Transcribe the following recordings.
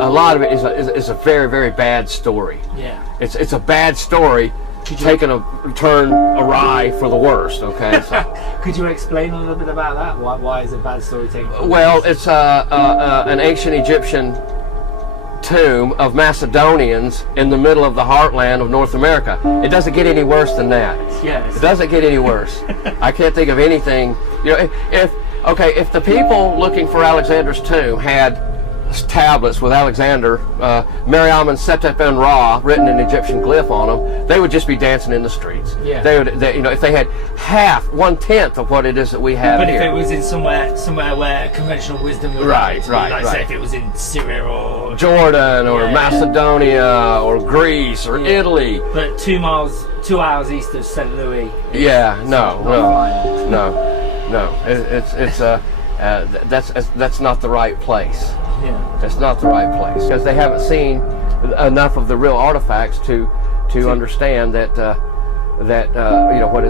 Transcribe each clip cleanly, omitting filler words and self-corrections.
a lot of it is a very, very bad story. Yeah. It's a bad story taking a turn awry for the worst. Okay. So, could you explain a little bit about that? Why is a bad story taken? well, it's an ancient Egyptian tomb of Macedonians in the middle of the heartland of North America. It doesn't get any worse than that. Yes. It doesn't get any worse. I can't think of anything. You know, if the people looking for Alexander's tomb had tablets with Alexander, Mariamun Setepen Ra written in Egyptian glyph on them, they would just be dancing in the streets. Yeah. You know, if they had half, 1/10 of what it is that we have But here. if it was in somewhere where conventional wisdom would Right, say if it was in Syria or Jordan or Yeah. Macedonia or Greece or Yeah. Italy. But 2 hours east of St. Louis. Yeah, not flying. no. That's not the right place. Yeah. That's not the right place because they haven't seen enough of the real artifacts to understand that you know what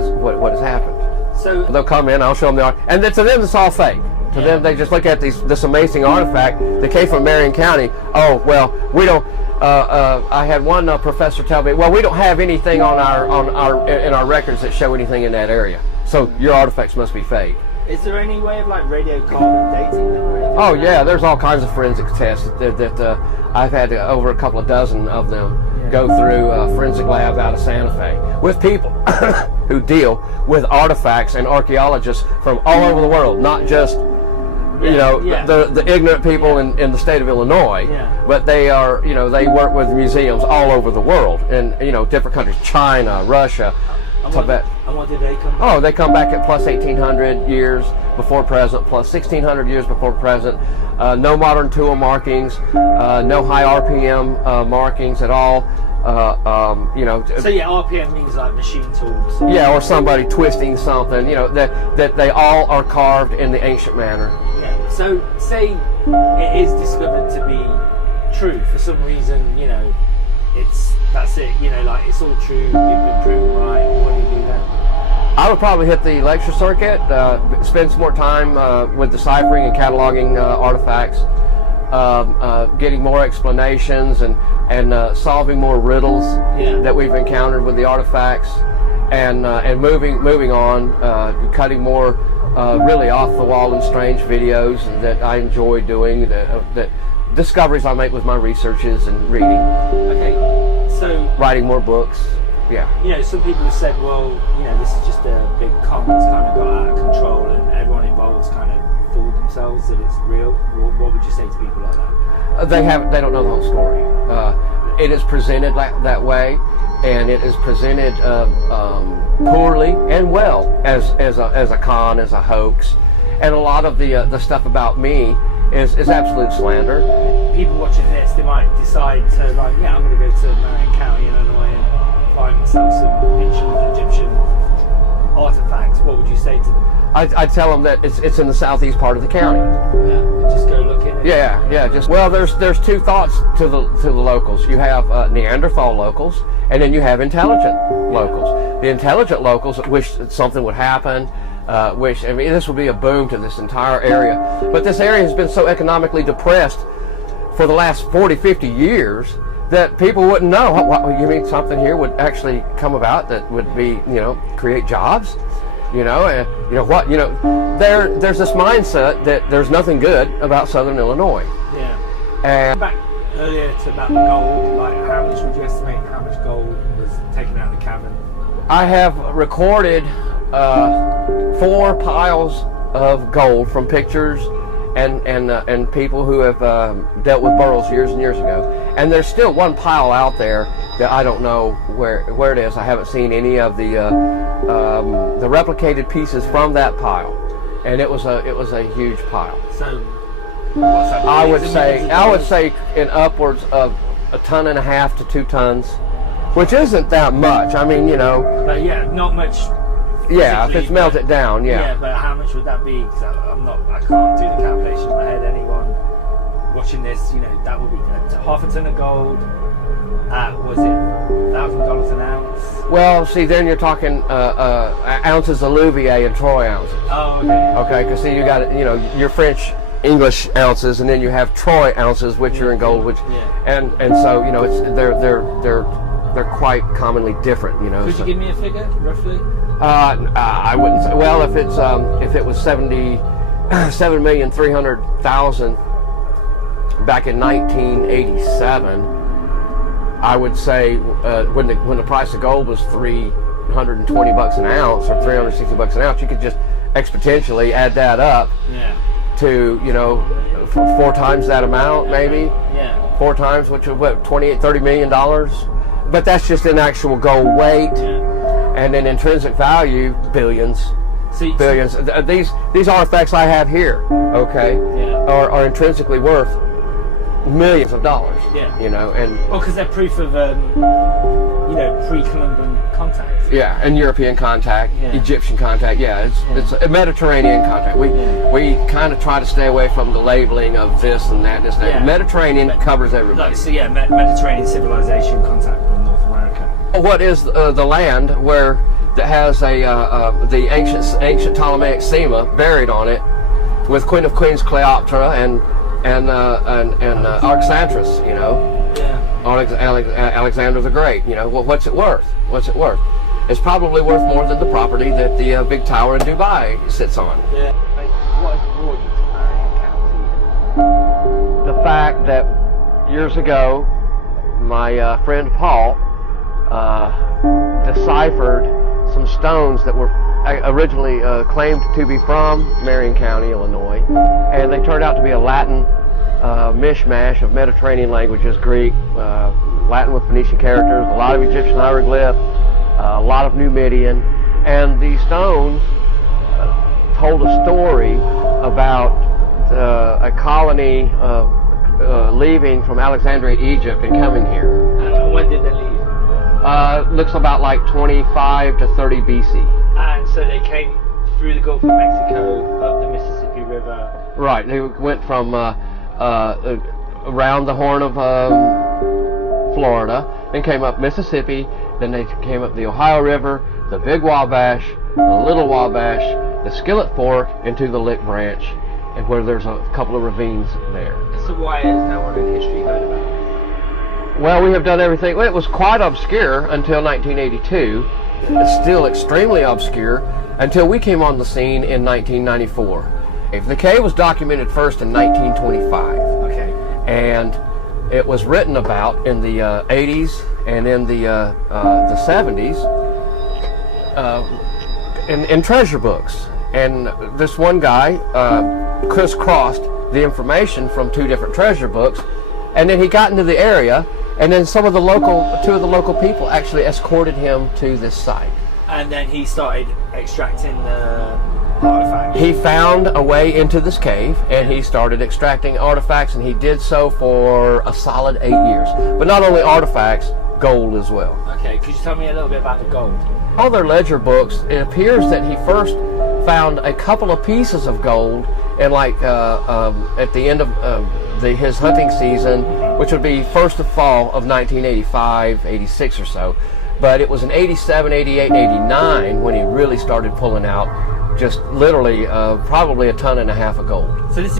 has happened. So They'll come in, I'll show them the art, and to them it's all fake. To them, they just look at this amazing artifact that came from Marion County. Oh well, we don't. I had one professor tell me, well, we don't have anything in our records that show anything in that area. So your artifacts must be fake. is there any way of like radiocarbon dating them or anything? Oh yeah, there's all kinds of forensic tests that I've had over a couple of dozen of them go through forensic labs out of Santa Fe with people who deal with artifacts and archaeologists from all over the world, not just the ignorant people in the state of Illinois, but they are they work with museums all over the world in different countries, China, Russia, Tibet. And what did they come back? Oh, they come back at plus 1,800 years before present, plus 1,600 years before present. No modern tool markings, no high RPM markings at all. So yeah, RPM means like machine tools. Yeah, or somebody twisting something. That they all are carved in the ancient manner. Yeah. So say it is discovered to be true for some reason. That's it. Like it's all true. You've been proven right. What do you do then? I would probably hit the lecture circuit, spend some more time with deciphering and cataloging artifacts, getting more explanations and solving more riddles that we've encountered with the artifacts, and moving on, cutting more really off the wall and strange videos that I enjoy doing, that discoveries I make with my researches and reading. Okay, so writing more books. Yeah. Some people have said, well, this is just a big con that's kind of got out of control, and everyone involved's kind of fooled themselves that it's real. What would you say to people like that? They don't know the whole story. It is presented that way, and it is presented poorly and well as a con, as a hoax, and a lot of the stuff about me is absolute slander. People watching this, they might decide to I'm going to go to Marion County, Illinois, and find myself some ancient Egyptian artifacts. What would you say to them? I'd tell them that it's in the southeast part of the county. Yeah, just go look in it. Yeah. There's two thoughts to the locals. You have Neanderthal locals, and then you have intelligent locals. The intelligent locals wish that something would happen. This would be a boom to this entire area. But this area has been so economically depressed for the last 40, 50 years that people wouldn't know. What you mean something here would actually come about that would be, create jobs? There's this mindset that there's nothing good about Southern Illinois. Yeah. And back earlier to about the gold, like how much would you estimate how much gold was taken out of the cavern? I have recorded 4 piles of gold from pictures and people who have dealt with burls years and years ago, and there's still one pile out there that I don't know where it is. I haven't seen any of the replicated pieces from that pile, and it was a huge pile. So what's that? I would say in upwards of 1.5 to 2 tons, which isn't that much. I mean, But yeah, not much. Yeah, if it's melted down, yeah. Yeah, but how much would that be? Because I can't do the calculation in my head. Anyone watching this, that would be half a ton of gold. Was it $1,000 an ounce? Well, see, then you're talking ounces of Louvier and troy ounces. Oh, okay. Okay, because see, you got your French English ounces, and then you have Troy ounces, which are in gold, which and so you know they're quite commonly different. You know. Could you give me a figure roughly? I wouldn't say. Well, if it was 77,300,000 back in 1987, I would say when the price of gold was $320 an ounce or $360 an ounce, you could just exponentially add that up to, you know, four times that amount, maybe. Yeah. 4 times, which is what, $30 million. But that's just in actual gold weight. And then intrinsic value, billions. Billions. These artifacts I have here, okay, are intrinsically worth millions of dollars. Yeah. You know, and because they're proof of you know, pre-Columbian contact. Yeah, and European contact, Egyptian contact. Yeah, it's a Mediterranean contact. We kind of try to stay away from the labeling of this and that and this. Yeah. Mediterranean covers everybody. Like, so yeah, Mediterranean civilization contact with North America. What is the land where that has the ancient Ptolemaic Sema buried on it, with Queen of Queens Cleopatra and Alexandros, you know, Alexander the Great. You know, well, what's it worth? What's it worth? It's probably worth more than the property that the big tower in Dubai sits on. Yeah. What has brought you to Marion County? The fact that years ago, my friend Paul deciphered some stones that were originally claimed to be from Marion County, Illinois, and they turned out to be a Latin mishmash of Mediterranean languages, Greek, Latin with Phoenician characters, a lot of Egyptian hieroglyph, a lot of Numidian, and these stones told a story about a colony leaving from Alexandria, Egypt, and coming here. And when did they leave? Looks about like 25 to 30 BC. And so they came through the Gulf of Mexico, up the Mississippi River. Right, they went from around the Horn of Florida, then came up Mississippi, then they came up the Ohio River, the Big Wabash, the Little Wabash, the Skillet Fork, into the Lick Branch, and where there's a couple of ravines there. So why has no one in history heard about this? Well, we have done everything. Well, it was quite obscure until 1982. It's still extremely obscure until we came on the scene in 1994. The cave was documented first in 1925. Okay. And it was written about in the 80s and in the 70s in treasure books. And this one guy crisscrossed the information from 2 different treasure books, and then he got into the area, and then two of the local people actually escorted him to this site. And then he started extracting the artifacts. He found a way into this cave, and he started extracting artifacts, and he did so for a solid 8 years. But not only artifacts, gold as well. Okay, could you tell me a little bit about the gold? All their ledger books, it appears that he first found a couple of pieces of gold, and like at the end of his hunting season, which would be first of fall of 1985, 86 or so. But it was in 87, 88, and 89 when he really started pulling out just literally probably 1.5 tons of gold. So this